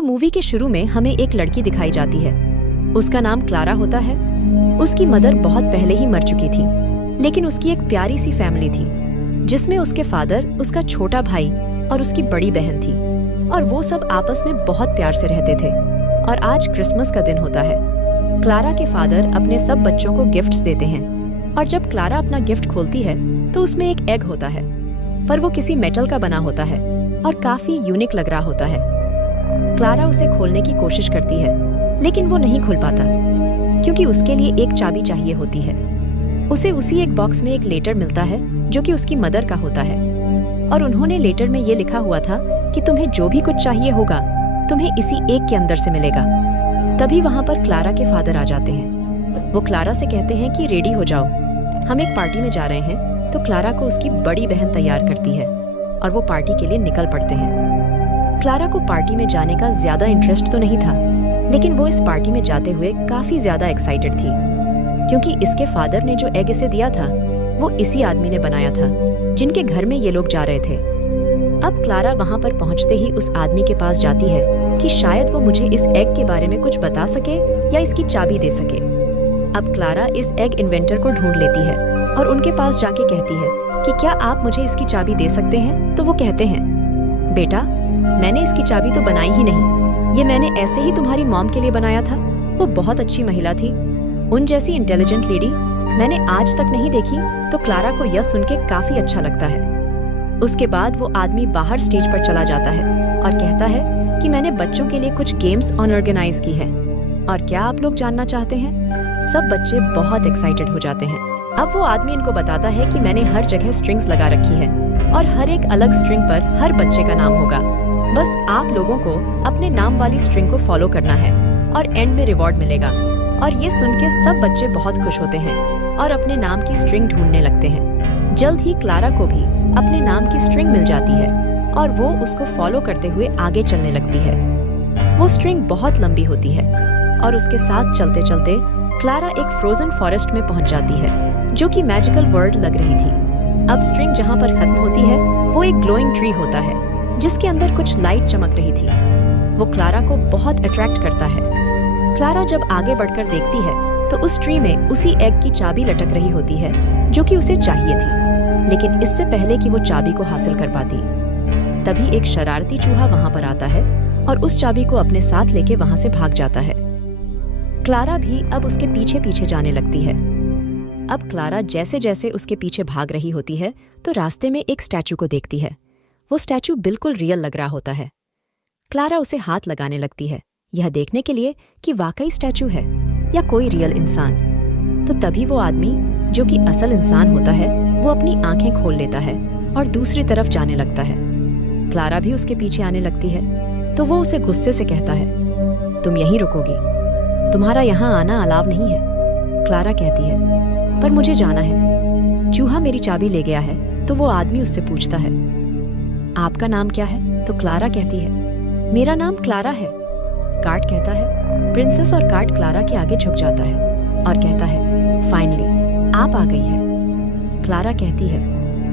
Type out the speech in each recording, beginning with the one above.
तो मूवी के शुरू में हमें एक लड़की दिखाई जाती है। उसका नाम क्लारा होता है। उसकी मदर बहुत पहले ही मर चुकी थी, लेकिन उसकी एक प्यारी सी फैमिली थी जिसमें उसके फादर, उसका छोटा भाई और उसकी बड़ी बहन थी, और वो सब आपस में बहुत प्यार से रहते थे। और आज क्रिसमस का दिन होता है। क्लारा के फादर अपने सब बच्चों को गिफ्ट्स देते हैं, और जब क्लारा अपना गिफ्ट खोलती है तो उसमें एक एग होता है, पर वो किसी मेटल का बना होता है और काफी यूनिक लग रहा होता है। क्लारा उसे खोलने की कोशिश करती है, लेकिन वो नहीं खुल पाता क्योंकि उसके लिए एक चाबी चाहिए होती है। उसे उसी एक बॉक्स में एक लेटर मिलता है जो कि उसकी मदर का होता है, और उन्होंने लेटर में ये लिखा हुआ था कि तुम्हें जो भी कुछ चाहिए होगा तुम्हें इसी एक के अंदर से मिलेगा। तभी वहां पर क्लारा के फादर आ जाते हैं। वो क्लारा से कहते हैं कि रेडी हो जाओ, हम एक पार्टी में जा रहे हैं। तो क्लारा को उसकी बड़ी बहन तैयार करती है और वो पार्टी के लिए निकल पड़ते हैं। क्लारा को पार्टी में जाने का ज्यादा इंटरेस्ट तो नहीं था, लेकिन वो इस पार्टी में जाते हुए काफी ज्यादा एक्साइटेड थी क्योंकि इसके फादर ने जो एग इसे दिया था वो इसी आदमी ने बनाया था जिनके घर में ये लोग जा रहे थे। अब क्लारा वहां पर पहुंचते ही उस आदमी के पास जाती है कि शायद वो मुझे इस एग के बारे में कुछ बता सके या इसकी चाबी दे सके। अब क्लारा इस एग इन्वेंटर को ढूंढ लेती है और उनके पास जाके कहती है कि क्या आप मुझे इसकी चाबी दे सकते हैं। तो वो कहते हैं, बेटा मैंने इसकी चाबी तो बनाई ही नहीं, ये मैंने ऐसे ही तुम्हारी मॉम के लिए बनाया था। वो बहुत अच्छी महिला थी, उन जैसी इंटेलिजेंट लेडी मैंने आज तक नहीं देखी। तो क्लारा को यह सुन के काफी अच्छा लगता है। उसके बाद वो आदमी बाहर स्टेज पर चला जाता है और कहता है कि मैंने बच्चों के लिए कुछ गेम्स ऑर्गेनाइज की है, और क्या आप लोग जानना चाहते हैं। सब बच्चे बहुत एक्साइटेड हो जाते हैं। अब वो आदमी इनको बताता है कि मैंने हर जगह स्ट्रिंग्स लगा रखी है और हर एक अलग स्ट्रिंग पर हर बच्चे का नाम होगा। बस आप लोगों को अपने नाम वाली स्ट्रिंग को फॉलो करना है और एंड में रिवॉर्ड मिलेगा। और ये सुन के सब बच्चे बहुत खुश होते हैं और अपने नाम की स्ट्रिंग ढूंढने लगते हैं। जल्द ही क्लारा को भी अपने नाम की स्ट्रिंग मिल जाती है और वो उसको फॉलो करते हुए आगे चलने लगती है। वो स्ट्रिंग बहुत लंबी होती है और उसके साथ चलते चलते क्लारा एक फ्रोजन फॉरेस्ट में पहुंच जाती है जो कि मैजिकल वर्ल्ड लग रही थी। अब स्ट्रिंग जहां पर खत्म होती है वो एक ग्लोइंग ट्री होता है जिसके अंदर कुछ लाइट चमक रही थी। वो क्लारा को बहुत अट्रैक्ट करता है। क्लारा जब आगे बढ़कर देखती है तो उस ट्री में उसी एग की चाबी लटक रही होती है जो कि उसे चाहिए थी, लेकिन इससे पहले कि वो चाबी को हासिल कर पाती तभी एक शरारती चूहा वहां पर आता है और उस चाबी को अपने साथ लेके वहां से भाग जाता है। क्लारा भी अब उसके पीछे पीछे जाने लगती है। अब क्लारा जैसे जैसे उसके पीछे भाग रही होती है तो रास्ते में एक स्टैचू को देखती है। वो स्टैचू बिल्कुल रियल लग रहा होता है। क्लारा उसे हाथ लगाने लगती है, यह देखने के लिए कि वाकई स्टैचू है या कोई रियल इंसान। तो तभी वो आदमी जो कि असल इंसान होता है वो अपनी आंखें खोल लेता है और दूसरी तरफ जाने लगता है। क्लारा भी उसके पीछे आने लगती है तो वो उसे गुस्से से कहता है, तुम यहीं रुकोगी, तुम्हारा यहाँ आना अलाव नहीं है। क्लारा कहती है, पर मुझे जाना है, चूहा मेरी चाबी ले गया है। तो वो आदमी उससे पूछता है, आपका नाम क्या है। तो क्लारा कहती है, मेरा नाम क्लारा है। कार्ट कहता है, प्रिंसेस। और कार्ट क्लारा के आगे झुक जाता है और कहता है, फाइनली आप आ गई है। क्लारा कहती है,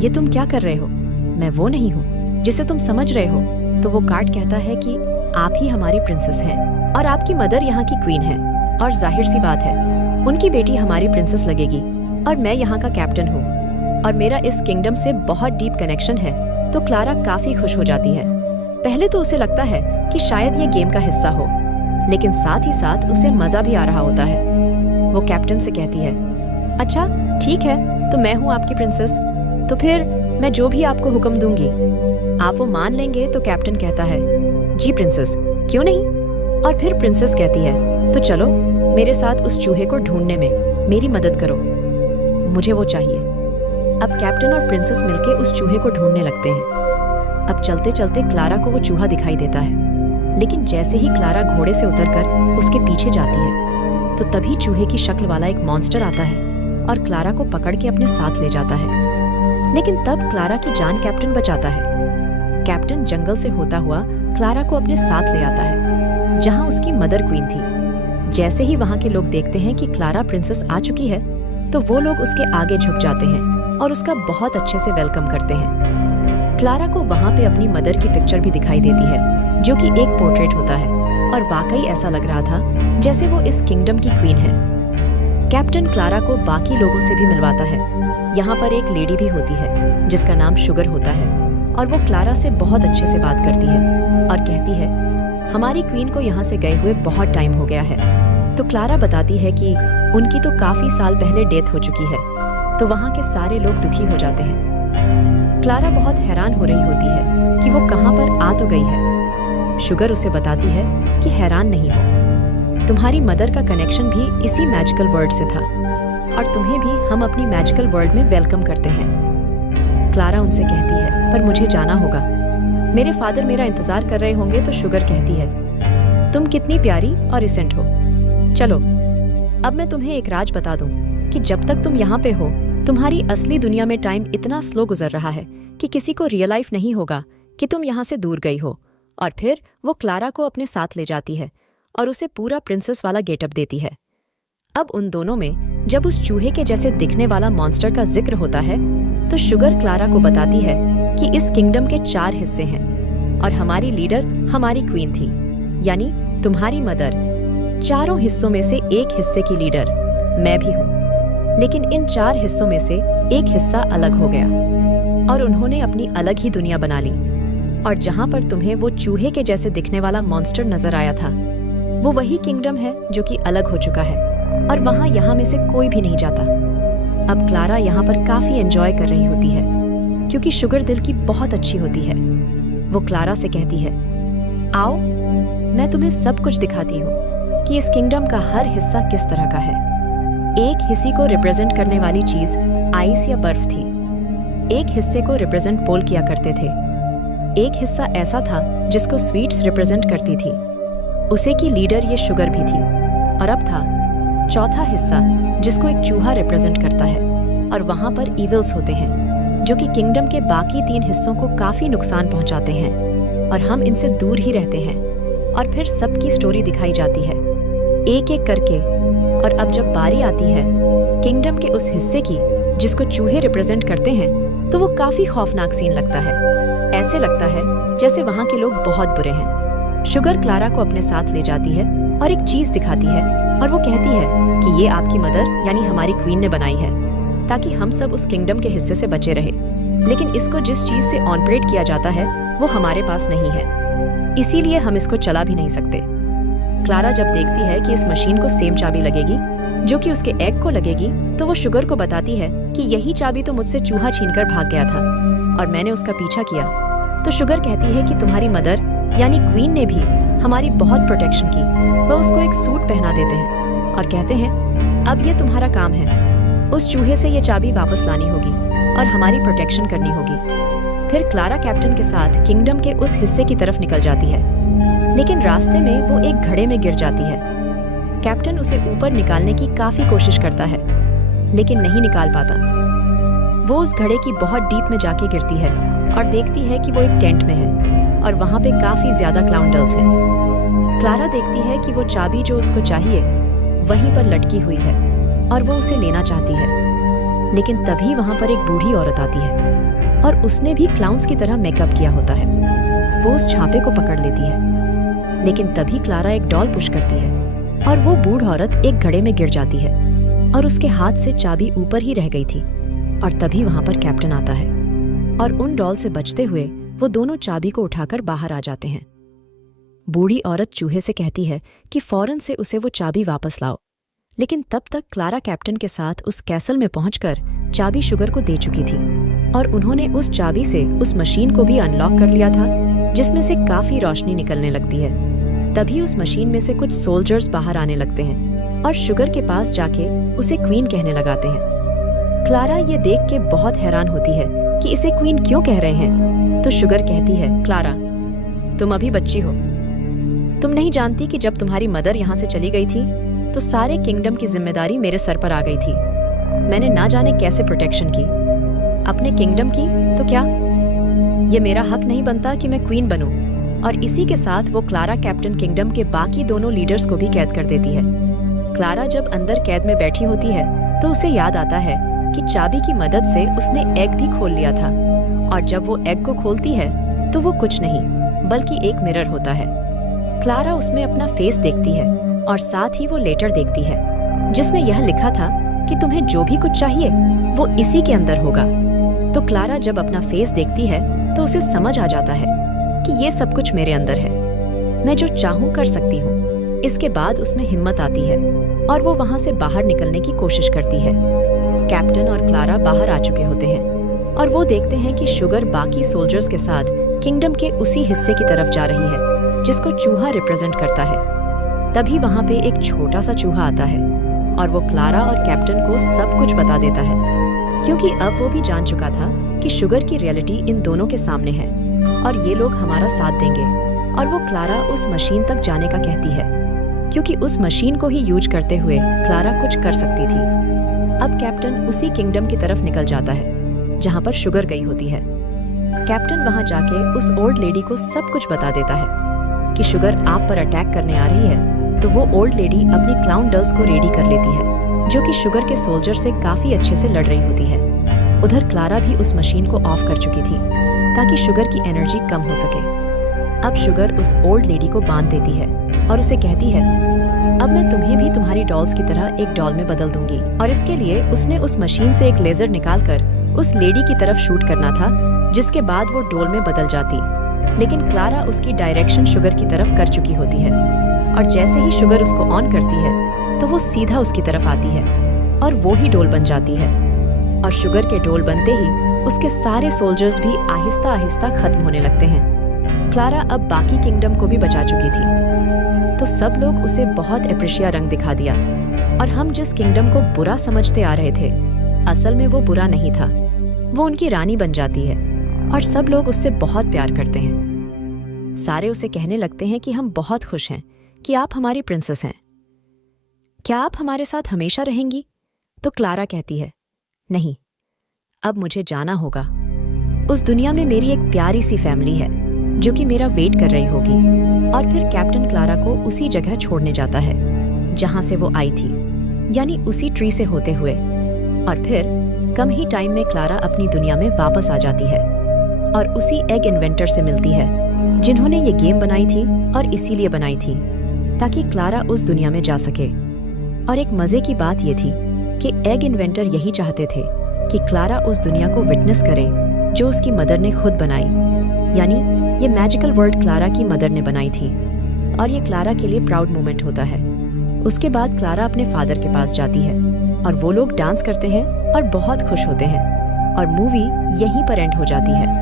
ये तुम क्या कर रहे हो, मैं वो नहीं हूँ जिसे तुम समझ रहे हो। तो वो कार्ट कहता है कि आप ही हमारी प्रिंसेस हैं और आपकी मदर यहाँ की क्वीन है, और जाहिर सी बात है उनकी बेटी हमारी प्रिंसेस लगेगी, और मैं यहाँ का कैप्टन हूँ और मेरा इस किंगडम से बहुत डीप कनेक्शन है। तो क्लारा काफी खुश हो जाती है। पहले तो उसे लगता है कि शायद ये गेम का हिस्सा हो, लेकिन साथ ही साथ उसे मजा भी आ रहा होता है। वो कैप्टन से कहती है, अच्छा ठीक है, तो मैं हूँ आपकी प्रिंसेस, तो फिर मैं जो भी आपको हुक्म दूंगी आप वो मान लेंगे। तो कैप्टन कहता है, जी प्रिंसेस, क्यों नहीं। और फिर प्रिंसेस कहती है, तो चलो मेरे साथ उस चूहे को ढूंढने में मेरी मदद करो, मुझे वो चाहिए। अब कैप्टन और प्रिंसेस मिलके उस चूहे को ढूंढने लगते हैं। अब चलते चलते क्लारा को वो चूहा दिखाई देता है, लेकिन जैसे ही क्लारा घोड़े से उतरकर उसके पीछे जाती है तो तभी चूहे की शक्ल वाला एक मॉन्स्टर आता है और क्लारा को पकड़ के अपने साथ ले जाता है। लेकिन तब क्लारा की जान कैप्टन बचाता है। कैप्टन जंगल से होता हुआ क्लारा को अपने साथ ले आता है जहां उसकी मदर क्वीन थी। जैसे ही वहां के लोग देखते हैं कि क्लारा प्रिंसेस आ चुकी है तो वो लोग उसके आगे झुक जाते हैं और उसका बहुत अच्छे से वेलकम करते हैं। क्लारा को वहां पे अपनी मदर की पिक्चर भी दिखाई देती है जो कि एक पोर्ट्रेट होता है, और वाकई ऐसा लग रहा था जैसे वो इस किंगडम की क्वीन है। कैप्टन क्लारा को बाकी लोगों से भी मिलवाता है। यहाँ पर एक लेडी भी होती है जिसका नाम शुगर होता है, और वो क्लारा से बहुत अच्छे से बात करती है और कहती है हमारी क्वीन को यहाँ से गए हुए बहुत टाइम हो गया है। तो क्लारा बताती है कि उनकी तो काफी साल पहले डेथ हो चुकी है। तो वहाँ के सारे लोग दुखी हो जाते हैं। क्लारा बहुत हैरान हो रही होती है कि वो कहाँ पर आ तो गई है। शुगर उसे बताती है कि हैरान नहीं हो, तुम्हारी मदर का कनेक्शन भी इसी मैजिकल वर्ल्ड से था, और तुम्हें भी हम अपनी मैजिकल वर्ल्ड में वेलकम करते हैं। क्लारा उनसे कहती है पर मुझे जाना होगा, मेरे फादर मेरा इंतजार कर रहे होंगे। तो शुगर कहती है तुम कितनी प्यारी और इसेंट हो। चलो अब मैं तुम्हें एक राज बता दूं कि जब तक तुम यहाँ पे हो तुम्हारी असली दुनिया में टाइम इतना स्लो गुजर रहा है कि किसी को रियलाइज नहीं होगा कि तुम यहाँ से दूर गई हो। और फिर वो क्लारा को अपने साथ ले जाती है और उसे पूरा प्रिंसेस वाला गेटअप देती है। अब उन दोनों में जब उस चूहे के जैसे दिखने वाला मॉन्स्टर का जिक्र होता है तो शुगर क्लारा को बताती है कि इस किंगडम के 4 हिस्से हैं और हमारी लीडर हमारी क्वीन थी, यानी तुम्हारी मदर। 4 हिस्सों में से एक हिस्से की लीडर मैं भी हूँ, लेकिन इन 4 हिस्सों में से एक हिस्सा अलग हो गया और उन्होंने अपनी अलग ही दुनिया बना ली। और जहाँ पर तुम्हें वो चूहे के जैसे दिखने वाला मॉन्स्टर नजर आया था, वो वही किंगडम है जो कि अलग हो चुका है, और वहाँ यहाँ में से कोई भी नहीं जाता। अब क्लारा यहाँ पर काफी एंजॉय कर रही होती है क्योंकि शुगर दिल की बहुत अच्छी होती है। वो क्लारा से कहती है आओ मैं तुम्हें सब कुछ दिखाती हूँ कि इस किंगडम का हर हिस्सा किस तरह का है। एक हिस्से को रिप्रेजेंट करने वाली चीज आइस या बर्फ थी, एक हिस्से को रिप्रेजेंट पोल किया करते थे, एक हिस्सा ऐसा था जिसको स्वीट्स रिप्रेजेंट करती थी, उसे की लीडर ये शुगर भी थी। और अब था चौथा हिस्सा जिसको एक चूहा रिप्रेजेंट करता है, और वहां पर इविल्स होते हैं जो कि किंगडम के बाकी 3 हिस्सों को काफी नुकसान पहुंचाते हैं और हम इनसे दूर ही रहते हैं। और फिर सबकी स्टोरी दिखाई जाती है एक एक करके। और अब जब बारी आती है किंगडम के उस हिस्से की जिसको चूहे रिप्रेजेंट करते हैं, तो वो काफी खौफनाक सीन लगता है। ऐसे लगता है जैसे वहां के लोग बहुत बुरे हैं। शुगर क्लारा को अपने साथ ले जाती है और एक चीज दिखाती है, और वो कहती है कि ये आपकी मदर यानी हमारी क्वीन ने बनाई है ताकि हम सब उस किंगडम के हिस्से से बचे रहे, लेकिन इसको जिस चीज से ऑपरेट किया जाता है वो हमारे पास नहीं है, इसीलिए हम इसको चला भी नहीं सकते। क्लारा जब देखती है कि इस मशीन को सेम चाबी लगेगी जो कि उसके एग को लगेगी, तो वो शुगर को बताती है कि यही चाबी तो मुझसे चूहा छीनकर भाग गया था और मैंने उसका पीछा किया। तो शुगर कहती है कि तुम्हारी मदर यानी क्वीन ने भी हमारी बहुत प्रोटेक्शन की। वह उसको एक सूट पहना देते हैं और कहते हैं अब ये तुम्हारा काम है, उस चूहे से ये चाबी वापस लानी होगी और हमारी प्रोटेक्शन करनी होगी। फिर क्लारा कैप्टन के साथ किंगडम के उस हिस्से की तरफ निकल जाती है, लेकिन रास्ते में वो एक घड़े में गिर जाती है। कैप्टन उसे ऊपर निकालने की काफी कोशिश करता है लेकिन नहीं निकाल पाता। वो उस घड़े की बहुत डीप में जाके गिरती है और देखती है कि वो एक टेंट में है और वहां पे काफी ज्यादा क्लाउंडल्स हैं। क्लारा देखती है कि वो चाबी जो उसको चाहिए वहीं पर लटकी हुई है और वो उसे लेना चाहती है, लेकिन तभी वहां पर एक बूढ़ी औरत आती है और उसने भी क्लाउन्स की तरह मेकअप किया होता है। वो उस छापे को पकड़ लेती है, लेकिन तभी क्लारा एक डॉल पुश करती है और वो बूढ़ औरत एक घड़े में गिर जाती है और उसके हाथ से चाबी ऊपर ही रह गई थी। और तभी वहां पर कैप्टन आता है और उन डॉल से बचते हुए वो दोनों चाबी को उठाकर बाहर आ जाते हैं। बूढ़ी औरत चूहे से कहती है कि फौरन से उसे वो चाबी वापस लाओ, लेकिन तब तक क्लारा कैप्टन के साथ उस कैसल में पहुंचकर चाबी शुगर को दे चुकी थी और उन्होंने उस चाबी से उस मशीन को भी अनलॉक कर लिया था जिसमें से काफी रोशनी निकलने लगती है। तभी उस मशीन में से कुछ सोल्जर्स बाहर आने लगते हैं और शुगर के पास जाके उसे क्वीन कहने लगाते हैं। क्लारा ये देख के बहुत हैरान होती है कि इसे क्वीन क्यों कह रहे हैं। तो शुगर कहती है क्लारा तुम अभी बच्ची हो, तुम नहीं जानती कि जब तुम्हारी मदर यहाँ से चली गई थी तो सारे किंगडम की जिम्मेदारी मेरे सर पर आ गई थी। मैंने ना जाने कैसे प्रोटेक्शन की अपने किंगडम की, तो क्या ये मेरा हक नहीं बनता कि मैं क्वीन बनूं। और इसी के साथ वो क्लारा कैप्टन किंगडम के बाकी दोनों लीडर्स को भी कैद कर देती है। क्लारा जब अंदर कैद में बैठी होती है तो उसे याद आता है कि चाबी की मदद से उसने एग भी खोल लिया था, और जब वो एग को खोलती है तो वो कुछ नहीं बल्कि एक मिरर होता है। क्लारा उसमें अपना फेस देखती है और साथ ही वो लेटर देखती है जिसमें यह लिखा था कि तुम्हें जो भी कुछ चाहिए वो इसी के अंदर होगा। तो क्लारा जब अपना फेस देखती है तो उसे समझ आ जाता है कि ये सब कुछ मेरे अंदर है, मैं जो चाहूँ कर सकती हूँ। इसके बाद उसमें हिम्मत आती है और वो वहाँ से बाहर निकलने की कोशिश करती है। कैप्टन और क्लारा बाहर आ चुके होते हैं और वो देखते हैं कि शुगर बाकी सोल्जर्स के साथ किंगडम के उसी हिस्से की तरफ जा रही है जिसको चूहा रिप्रेजेंट करता है। तभी वहाँ पे एक छोटा सा चूहा आता है और वो क्लारा और कैप्टन को सब कुछ बता देता है, क्योंकि अब वो भी जान चुका था कि शुगर की रियलिटी इन दोनों के सामने है और ये लोग हमारा साथ देंगे। और वो क्लारा उस मशीन तक जाने का कहती है, क्योंकि उस मशीन को ही यूज करते हुए क्लारा कुछ कर सकती थी। अब कैप्टन उसी किंगडम की तरफ निकल जाता है जहाँ पर शुगर गई होती है। कैप्टन वहाँ जाके उस ओल्ड लेडी को सब कुछ बता देता है कि शुगर आप पर अटैक करने आ रही है। तो वो ओल्ड लेडी अपनी क्लाउन डल्स को रेडी कर लेती है जो कि शुगर के सोल्जर से काफी अच्छे से लड़ रही होती है। उधर क्लारा भी उस मशीन को ऑफ कर चुकी थी ताकि शुगर की एनर्जी कम हो सके। अब शुगर उस ओल्ड लेडी को बांध देती है और उसे कहती है, अब मैं तुम्हें भी तुम्हारी डॉल्स की तरह एक डॉल में बदल दूंगी। और इसके लिए उसने उस मशीन से एक लेजर निकालकर उस लेडी की तरफ शूट करना था, जिसके बाद वो डोल में बदल जाती। लेकिन क्लारा उसकी डायरेक्शन शुगर की तरफ कर चुकी होती है और जैसे ही शुगर उसको ऑन करती है तो वो सीधा उसकी तरफ आती है और वो ही डोल बन जाती है। और शुगर के डोल बनते ही उसके सारे सोल्जर्स भी आहिस्ता आहिस्ता खत्म होने लगते हैं। क्लारा अब बाकी किंगडम को भी बचा चुकी थी, तो सब लोग उसे बहुत एप्रिशिया रंग दिखा दिया। और हम जिस किंगडम को बुरा समझते आ रहे थे, असल में वो बुरा नहीं था, वो उनकी रानी बन जाती है और सब लोग उससे बहुत प्यार करते हैं। सारे उसे कहने लगते हैं कि हम बहुत खुश हैं कि आप हमारी प्रिंसेस हैं, क्या आप हमारे साथ हमेशा रहेंगी? तो क्लारा कहती है, नहीं, अब मुझे जाना होगा। उस दुनिया में मेरी एक प्यारी सी फैमिली है जो कि मेरा वेट कर रही होगी। और फिर कैप्टन क्लारा को उसी जगह छोड़ने जाता है जहां से वो आई थी, यानी उसी ट्री से होते हुए। और फिर कम ही टाइम में क्लारा अपनी दुनिया में वापस आ जाती है और उसी एग इन्वेंटर से मिलती है जिन्होंने ये गेम बनाई थी और इसीलिए बनाई थी ताकि क्लारा उस दुनिया में जा सके। और एक मजे की बात ये थी कि एग इन्वेंटर यही चाहते थे कि क्लारा उस दुनिया को विटनेस करे जो उसकी मदर ने खुद बनाई, यानी ये मैजिकल वर्ल्ड क्लारा की मदर ने बनाई थी। और ये क्लारा के लिए प्राउड मोमेंट होता है। उसके बाद क्लारा अपने फादर के पास जाती है और वो लोग डांस करते हैं और बहुत खुश होते हैं और मूवी यहीं पर एंड हो जाती है।